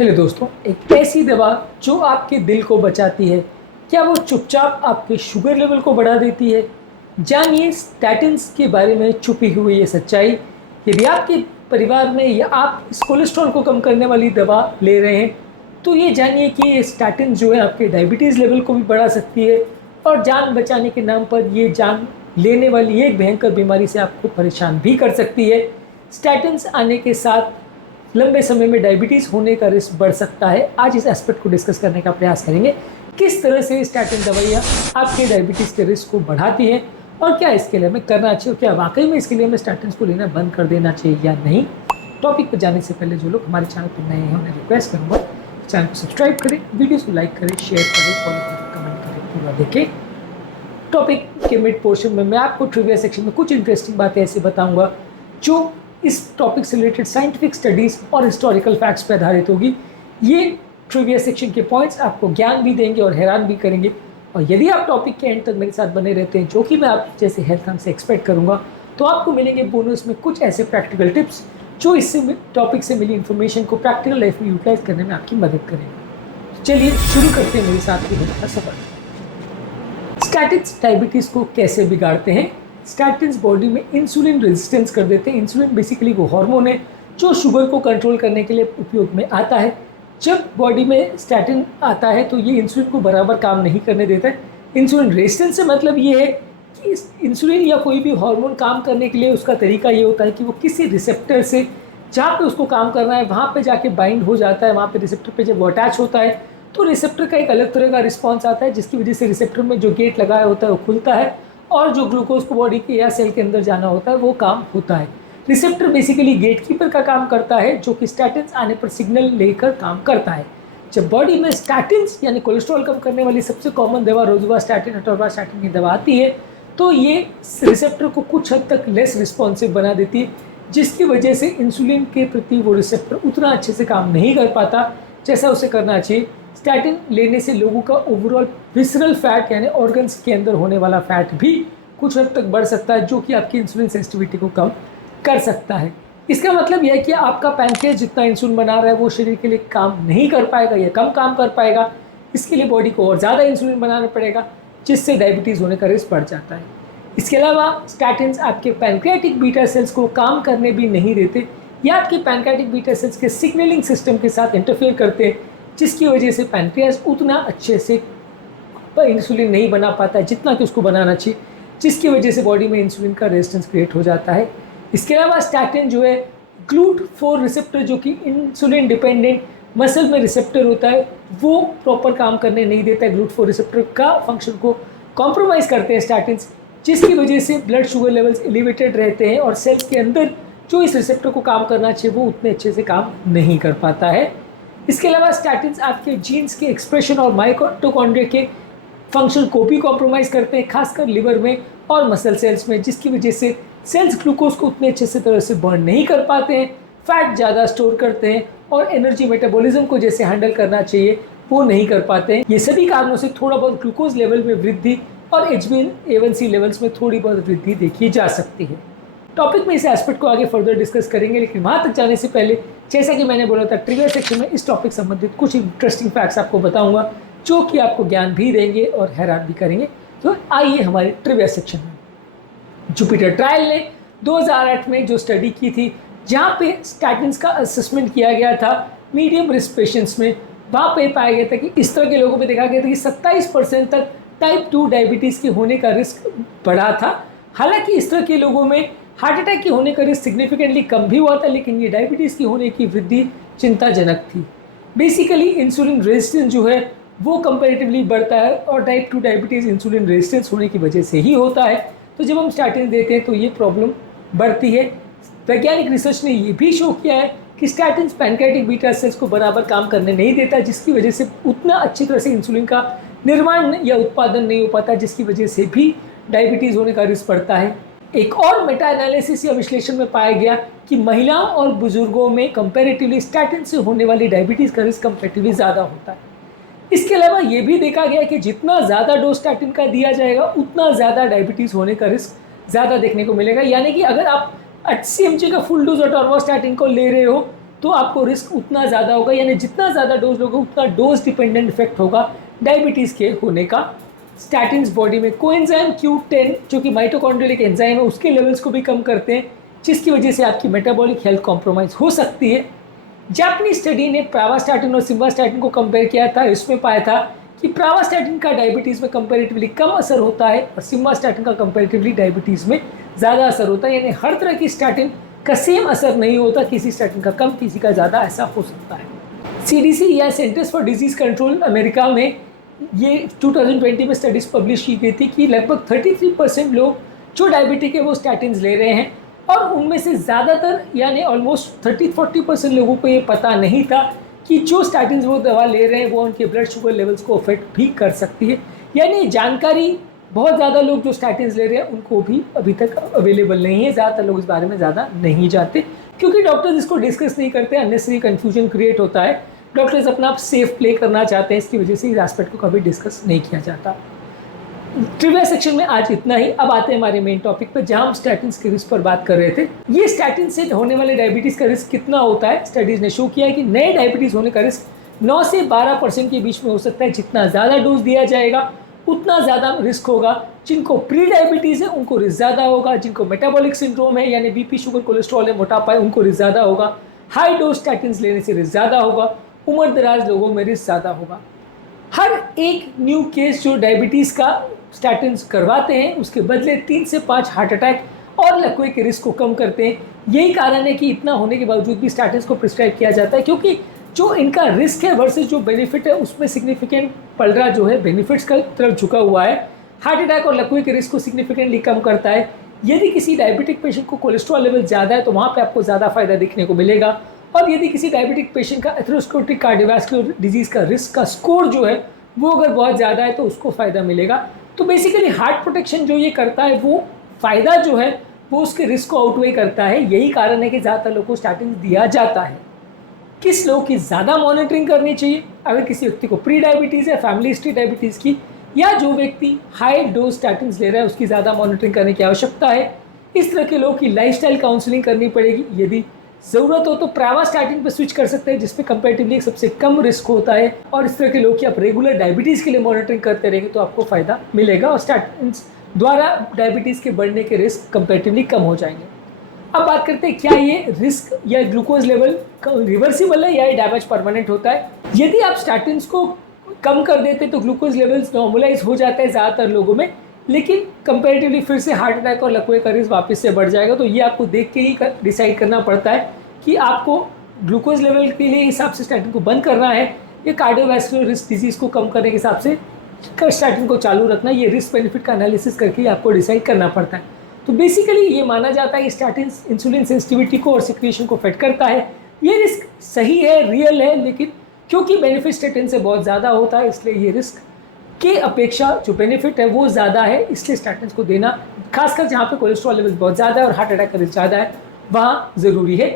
Hello दोस्तों, एक ऐसी दवा जो आपके दिल को बचाती है, क्या वो चुपचाप आपके शुगर लेवल को बढ़ा देती है? जानिए स्टैटिन्स के बारे में छुपी हुई ये सच्चाई। यदि आपके परिवार में या आप इस कोलेस्ट्रॉल को कम करने वाली दवा ले रहे हैं, तो ये जानिए कि ये स्टैटिन जो है आपके डायबिटीज़ लेवल को भी बढ़ा सकती है और जान बचाने के नाम पर ये जान लेने वाली एक भयंकर बीमारी से आपको परेशान भी कर सकती है। स्टैटिन्स आने के साथ लंबे समय में डायबिटीज़ होने का रिस्क बढ़ सकता है। आज इस एस्पेक्ट को डिस्कस करने का प्रयास करेंगे, किस तरह से स्टैटिन दवाइयाँ आपके डायबिटीज़ के रिस्क को बढ़ाती हैं और क्या इसके लिए हमें करना चाहिए, क्या वाकई में इसके लिए हमें स्टैटिन्स को लेना बंद कर देना चाहिए या नहीं। टॉपिक पर जाने से पहले जो लोग हमारे चैनल पर नए हैं उन्हें रिक्वेस्ट करूँगा चैनल को सब्सक्राइब करें, वीडियोज़ को लाइक करें, शेयर करें, फॉलो करें, कमेंट करें, पूरा देखें। टॉपिक के मिड पोर्शन में मैं आपको ट्रिविया सेक्शन में कुछ इंटरेस्टिंग बातें ऐसे बताऊँगा जो इस टॉपिक से रिलेटेड साइंटिफिक स्टडीज़ और हिस्टोरिकल फैक्ट्स पर आधारित होगी। ये ट्रिविया सेक्शन के पॉइंट्स आपको ज्ञान भी देंगे और हैरान भी करेंगे। और यदि आप टॉपिक के एंड तक मेरे साथ बने रहते हैं, जो कि मैं आप जैसे हेल्थ से एक्सपेक्ट करूँगा, तो आपको मिलेंगे बोनस में कुछ ऐसे प्रैक्टिकल टिप्स जो इससे टॉपिक से मिली इन्फॉर्मेशन को प्रैक्टिकल लाइफ में यूटिलाइज करने में आपकी मदद करेंगे। चलिए शुरू करते हैं मेरे साथ की हेल्थ का सफर। स्टैटिन्स डायबिटीज़ को कैसे बिगाड़ते हैं? स्टैटिन्स बॉडी में इंसुलिन रेजिस्टेंस कर देते हैं। इंसुलिन बेसिकली वो हार्मोन है जो शुगर को कंट्रोल करने के लिए उपयोग में आता है। जब बॉडी में स्टैटिन आता है तो ये इंसुलिन को बराबर काम नहीं करने देता है। इंसुलिन रेजिस्टेंस से मतलब ये है कि इंसुलिन या कोई भी हार्मोन काम करने के लिए उसका तरीका ये होता है कि वो किसी रिसेप्टर से जहाँ पे उसको काम करना है वहाँ पे जाके बाइंड हो जाता है। वहाँ पे रिसेप्टर पे जब वो अटैच होता है तो रिसेप्टर का एक अलग तरह का रिस्पॉन्स आता है, जिसकी वजह से रिसेप्टर में जो गेट लगाया होता है वो खुलता है और जो ग्लूकोज को बॉडी के या सेल के अंदर जाना होता है वो काम होता है। रिसेप्टर बेसिकली गेटकीपर का काम करता है, जो कि स्टैटिन्स आने पर सिग्नल लेकर काम करता है। जब बॉडी में स्टैटिन्स यानी कोलेस्ट्रॉल कम करने वाली सबसे कॉमन दवा रोजुवास्टैटिन, अटोरवास्टैटिन की दवा आती है, तो ये रिसेप्टर को कुछ हद तक लेस रिस्पॉन्सिव बना देती है, जिसकी वजह से इंसुलिन के प्रति वो रिसेप्टर उतना अच्छे से काम नहीं कर पाता जैसा उसे करना चाहिए। स्टैटिन लेने से लोगों का ओवरऑल विसरल फैट यानी ऑर्गन्स के अंदर होने वाला फैट भी कुछ हद तक बढ़ सकता है, जो कि आपकी इंसुलिन सेंसिटिविटी को कम कर सकता है। इसका मतलब यह है कि आपका पैनक्रियास जितना इंसुलिन बना रहा है वो शरीर के लिए काम नहीं कर पाएगा या कम काम कर पाएगा। इसके लिए बॉडी को और ज़्यादा इंसुलिन बनाना पड़ेगा, जिससे डायबिटीज़ होने का रिस्क बढ़ जाता है। इसके अलावा स्टैटिन्स आपके पैनक्रियाटिक बीटा सेल्स को काम करने भी नहीं देते या आपके पैनक्रियाटिक बीटा सेल्स के सिग्नलिंग सिस्टम के साथ इंटरफेयर करते हैं, जिसकी वजह से पैनक्रियास उतना अच्छे से इंसुलिन नहीं बना पाता है जितना कि उसको बनाना चाहिए, जिसकी वजह से बॉडी में इंसुलिन का रेजिस्टेंस क्रिएट हो जाता है। इसके अलावा स्टैटिन जो है GLUT4 रिसेप्टर, जो कि इंसुलिन डिपेंडेंट मसल में रिसेप्टर होता है, वो प्रॉपर काम करने नहीं देता है। GLUT4 रिसेप्टर का फंक्शन को कॉम्प्रोमाइज़ करते हैं स्टैटिन्स, जिसकी वजह से ब्लड शुगर लेवल्स एलिवेटेड रहते हैं और सेल्स के अंदर जो इस रिसेप्टर को काम करना चाहिए वो उतने अच्छे से काम नहीं कर पाता है। इसके अलावा स्टैटिन्स आपके जीन्स के एक्सप्रेशन और माइटोकॉन्ड्रिया के फंक्शन को भी कॉम्प्रोमाइज़ करते हैं, खासकर लिवर में और मसल सेल्स में, जिसकी वजह से सेल्स ग्लूकोज को उतने अच्छे से तरह से बर्न नहीं कर पाते हैं, फैट ज़्यादा स्टोर करते हैं और एनर्जी मेटाबॉलिज्म को जैसे हैंडल करना चाहिए वो नहीं कर पाते हैं। ये सभी कारणों से थोड़ा बहुत ग्लूकोज लेवल में वृद्धि और HbA1c लेवल्स में थोड़ी बहुत वृद्धि देखी जा सकती है। टॉपिक में इस एस्पेक्ट को आगे फर्दर डिस्कस करेंगे, लेकिन वहाँ तक जाने से पहले जैसा कि मैंने बोला था, ट्रिविया सेक्शन में इस टॉपिक संबंधित कुछ इंटरेस्टिंग फैक्ट्स आपको बताऊंगा जो कि आपको ज्ञान भी देंगे और हैरान भी करेंगे। तो आइए हमारे ट्रिविया सेक्शन में। जुपिटर ट्रायल ने 2008 में जो स्टडी की थी, जहाँ पे स्टैटिन्स का असेसमेंट किया गया था मीडियम रिस्क पेशेंट्स में, वहाँ पे पाया गया था कि इस तरह के लोगों में देखा गया था कि 27% तक टाइप 2 डायबिटीज़ के होने का रिस्क बढ़ा था। हालांकि इस तरह के लोगों में हार्ट अटैक के होने का रिस्क सिग्निफिकेंटली कम भी हुआ था, लेकिन ये डायबिटीज़ की होने की वृद्धि चिंताजनक थी। बेसिकली इंसुलिन रेजिस्टेंस जो है वो कंपैरेटिवली बढ़ता है और टाइप 2 डायबिटीज़ इंसुलिन रेजिस्टेंस होने की वजह से ही होता है। तो जब हम स्टैटिन देते हैं तो ये प्रॉब्लम बढ़ती है। वैज्ञानिक रिसर्च ने ये भी शो किया है कि स्टैटिन्स पैनक्रियाटिक बीटा सेल्स को बराबर काम करने नहीं देता, जिसकी वजह से उतना अच्छी तरह से इंसुलिन का निर्माण या उत्पादन नहीं हो पाता, जिसकी वजह से भी डायबिटीज़ होने का रिस्क बढ़ता है। एक और मेटा एनालिसिस या विश्लेषण में पाया गया कि महिलाओं और बुजुर्गों में कंपैरेटिवली स्टैटिन से होने वाली डायबिटीज़ का रिस्क कंपैरेटिवली ज़्यादा होता है। इसके अलावा ये भी देखा गया कि जितना ज़्यादा डोज स्टैटिन का दिया जाएगा उतना ज़्यादा डायबिटीज़ होने का रिस्क ज़्यादा देखने को मिलेगा। यानी कि अगर आप 80 mg का फुल डोज अटोरवास्टैटिन को ले रहे हो तो आपको रिस्क उतना ज़्यादा होगा, यानी जितना ज़्यादा डोज लोगे उतना डोज डिपेंडेंट इफेक्ट होगा डायबिटीज़ के होने का। स्टैटिन्स बॉडी में कोएंजाइम Q10 जो कि माइटोकॉन्ड्रियल एक एंजाइम है उसके लेवल्स को भी कम करते हैं, जिसकी वजह से आपकी मेटाबॉलिक हेल्थ कॉम्प्रोमाइज़ हो सकती है। जापानी स्टडी ने प्रावास्टैटिन और सिम्वास्टैटिन को कंपेयर किया था। इसमें पाया था कि प्रावास्टैटिन का डायबिटीज़ में कंपैरेटिवली कम असर होता है और सिम्वास्टैटिन का कंपैरेटिवली डायबिटीज़ में ज़्यादा असर होता है, यानी हर तरह की स्टैटिन का सेम असर नहीं होता, किसी स्टैटिन का कम किसी का ज़्यादा ऐसा हो सकता है। CDC या centres for disease control America में ये 2020 में स्टडीज़ पब्लिश की गई थी कि लगभग 33% लोग जो डायबिटिक है वो स्टैटिन्स ले रहे हैं, और उनमें से ज़्यादातर यानी ऑलमोस्ट 30-40% लोगों को ये पता नहीं था कि जो स्टैटिन्स वो दवा ले रहे हैं वो उनके ब्लड शुगर लेवल्स को अफेक्ट भी कर सकती है। यानी जानकारी बहुत ज़्यादा लोग जो स्टैटिन्स ले रहे हैं उनको भी अभी तक अवेलेबल नहीं है। ज़्यादातर लोग इस बारे में ज़्यादा नहीं जानते क्योंकि डॉक्टर्स इसको डिस्कस नहीं करते, अननेसेसरी कन्फ्यूजन क्रिएट होता है। डॉक्टर्स अपना आप सेफ प्ले करना चाहते हैं, इसकी वजह से इस एस्पेक्ट को कभी डिस्कस नहीं किया जाता। ट्रिविया सेक्शन में आज इतना ही। अब आते हैं हमारे मेन टॉपिक पर, जहां हम स्टैटिन्स के रिस्क पर बात कर रहे थे। ये स्टैटिन से होने वाले डायबिटीज़ का रिस्क कितना होता है, स्टडीज़ ने शो किया है कि नए डायबिटीज़ होने का रिस्क 9 से 12% के बीच में हो सकता है। जितना ज़्यादा डोज दिया जाएगा उतना ज़्यादा रिस्क होगा। जिनको प्री डायबिटीज़ है उनको रिस्क ज़्यादा होगा, जिनको मेटाबॉलिक सिंड्रोम है यानी BP, शुगर, कोलेस्ट्रॉल है, मोटापा है, उनको रिस्क ज़्यादा होगा। हाई डोज स्टैटिन्स लेने से रिस्क ज़्यादा होगा। उम्र दराज लोगों में रिस्क ज़्यादा होगा। हर एक न्यू केस जो डायबिटीज़ का स्टैटिन्स करवाते हैं उसके बदले 3 से 5 हार्ट अटैक और लकवे के रिस्क को कम करते हैं। यही कारण है कि इतना होने के बावजूद भी स्टैटिन्स को प्रिस्क्राइब किया जाता है, क्योंकि जो इनका रिस्क है वर्सेस जो बेनिफिट है उसमें सिग्निफिकेंट पलड़ा जो है बेनिफिट्स का तरफ झुका हुआ है। हार्ट अटैक और लकवे के रिस्क को सिग्निफिकेंटली कम करता है। यदि किसी डायबिटिक पेशेंट को कोलेस्ट्रॉल लेवल ज़्यादा है तो वहाँ पर आपको ज़्यादा फायदा देखने को मिलेगा, और यदि किसी डायबिटिक पेशेंट का एथेरोस्क्लेरोटिक कार्डियोवैस्कुलर डिजीज़ का रिस्क का स्कोर जो है वो अगर बहुत ज़्यादा है तो उसको फ़ायदा मिलेगा। तो बेसिकली हार्ट प्रोटेक्शन जो ये करता है वो फ़ायदा जो है वो उसके रिस्क को आउटवे करता है। यही कारण है कि ज़्यादातर लोगों को स्टैटिन दिया जाता है। किस लोग की ज़्यादा मॉनिटरिंग करनी चाहिए? अगर किसी व्यक्ति को प्री डायबिटीज़ है, फैमिली हिस्ट्री डायबिटीज़ की, या जो व्यक्ति हाई डोज स्टैटिन ले रहा है उसकी ज़्यादा मॉनिटरिंग करने की आवश्यकता है। इस तरह के लोग की लाइफस्टाइल काउंसलिंग करनी पड़ेगी। यदि ज़रूरत हो तो प्रावास्टैटिन पर स्विच कर सकते हैं जिसमें कंपैरेटिवली सबसे कम रिस्क होता है, और इस तरह के लोग की आप रेगुलर डायबिटीज़ के लिए मॉनिटरिंग करते रहेंगे तो आपको फ़ायदा मिलेगा और स्टैटिन द्वारा डायबिटीज़ के बढ़ने के रिस्क कंपैरेटिवली कम हो जाएंगे। अब बात करते हैं क्या ये रिस्क या ग्लूकोज लेवल रिवर्सिबल है या ये डैमेज परमानेंट होता है। यदि आप स्टैटिन्स को कम कर देते तो ग्लूकोज लेवल्स नॉर्मलाइज हो जाता है ज़्यादातर लोगों में, लेकिन कंपैरेटिवली फिर से हार्ट अटैक और लकवे का रिस्क वापस से बढ़ जाएगा। तो ये आपको देख के ही डिसाइड करना पड़ता है कि आपको ग्लूकोज लेवल के लिए हिसाब से स्टैटिन को बंद करना है या कार्डियोवैस्कुलर रिस्क डिजीज़ को कम करने के हिसाब से स्टैटिन को चालू रखना। ये रिस्क बेनिफिट का एनालिसिस करके आपको डिसाइड करना पड़ता है। तो बेसिकली ये माना जाता है कि स्टैटिन इंसुलिन सेंसिटिविटी को और सिक्रीशन को अफेक्ट करता है। ये रिस्क सही है, रियल है, लेकिन क्योंकि बेनिफिट स्टैटिन से बहुत ज़्यादा होता है इसलिए ये रिस्क के अपेक्षा जो बेनिफिट है वो ज़्यादा है, इसलिए स्टैटिन को देना खासकर जहाँ पे कोलेस्ट्रॉल लेवल बहुत ज़्यादा है और हार्ट अटैक का रिस्क ज़्यादा है वहाँ ज़रूरी है।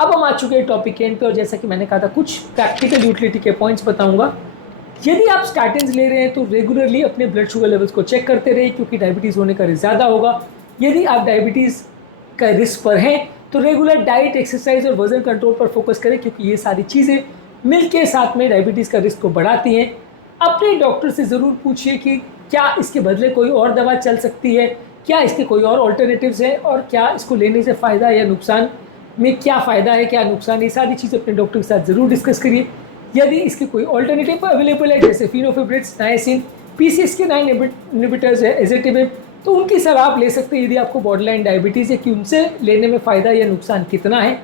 अब हम आ चुके हैं टॉपिक के एंड पे, और जैसा कि मैंने कहा था कुछ प्रैक्टिकल यूटिलिटी के पॉइंट्स बताऊंगा। यदि आप स्टैटिन्स ले रहे हैं तो रेगुलरली अपने ब्लड शुगर लेवल्स को चेक करते रहिए, क्योंकि डायबिटीज़ होने का रिस्क ज़्यादा होगा। यदि आप डायबिटीज़ का रिस्क पर हैं तो रेगुलर डाइट, एक्सरसाइज और वजन कंट्रोल पर फोकस करें, क्योंकि ये सारी चीज़ें मिल के साथ में डायबिटीज़ का रिस्क को बढ़ाती हैं। अपने डॉक्टर से ज़रूर पूछिए कि क्या इसके बदले कोई और दवा चल सकती है, क्या इसके कोई और ऑल्टरनेटिव्स हैं, और क्या इसको लेने से फ़ायदा या नुकसान में क्या फ़ायदा है, क्या नुकसान है। ये सारी चीज़ें अपने डॉक्टर के साथ ज़रूर डिस्कस करिए। यदि इसके कोई ऑल्टरनेटिव अवेलेबल है जैसे फिनोफिब्रिट्स, नायसिन, PCSK9 इनहिबिटर्स है, एज़ेटिविब, तो उनकी सलाह आप ले सकते हैं यदि आपको बॉर्डरलाइन डायबिटीज़ है कि उनसे लेने में फ़ायदा या नुकसान कितना है।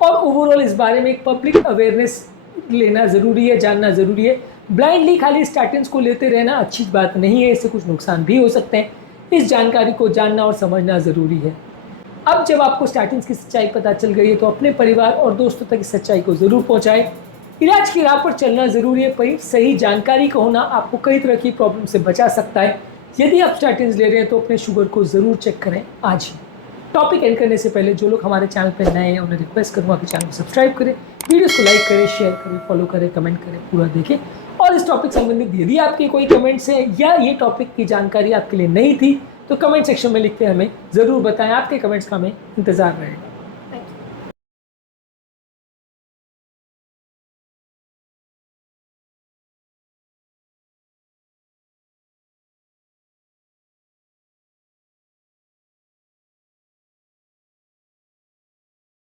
और ओवरऑल इस बारे में एक पब्लिक अवेयरनेस लेना ज़रूरी है, जानना ज़रूरी है। ब्लाइंडली खाली स्टैटिन्स को लेते रहना अच्छी बात नहीं है, इससे कुछ नुकसान भी हो सकते हैं। इस जानकारी को जानना और समझना ज़रूरी है। अब जब आपको स्टैटिन्स की सच्चाई पता चल गई है तो अपने परिवार और दोस्तों तक इस सच्चाई को ज़रूर पहुँचाएं। इलाज की राह पर चलना ज़रूरी है, पर सही जानकारी का होना आपको कई तरह की प्रॉब्लम से बचा सकता है। यदि आप स्टैटिन्स ले रहे हैं तो अपने शुगर को ज़रूर चेक करें आज ही। टॉपिक एंड करने से पहले जो लोग हमारे चैनल पर नए हैं उन्हें रिक्वेस्ट करूँगा कि चैनल को सब्सक्राइब करें, वीडियोस को लाइक करें, शेयर करें, फॉलो करें, कमेंट करें, पूरा देखें। और इस टॉपिक संबंधित यदि आपके कोई कमेंट्स हैं या ये टॉपिक की जानकारी आपके लिए नई थी तो कमेंट सेक्शन में लिख के हमें ज़रूर बताएं। आपके कमेंट्स का हमें इंतज़ार रहेगा।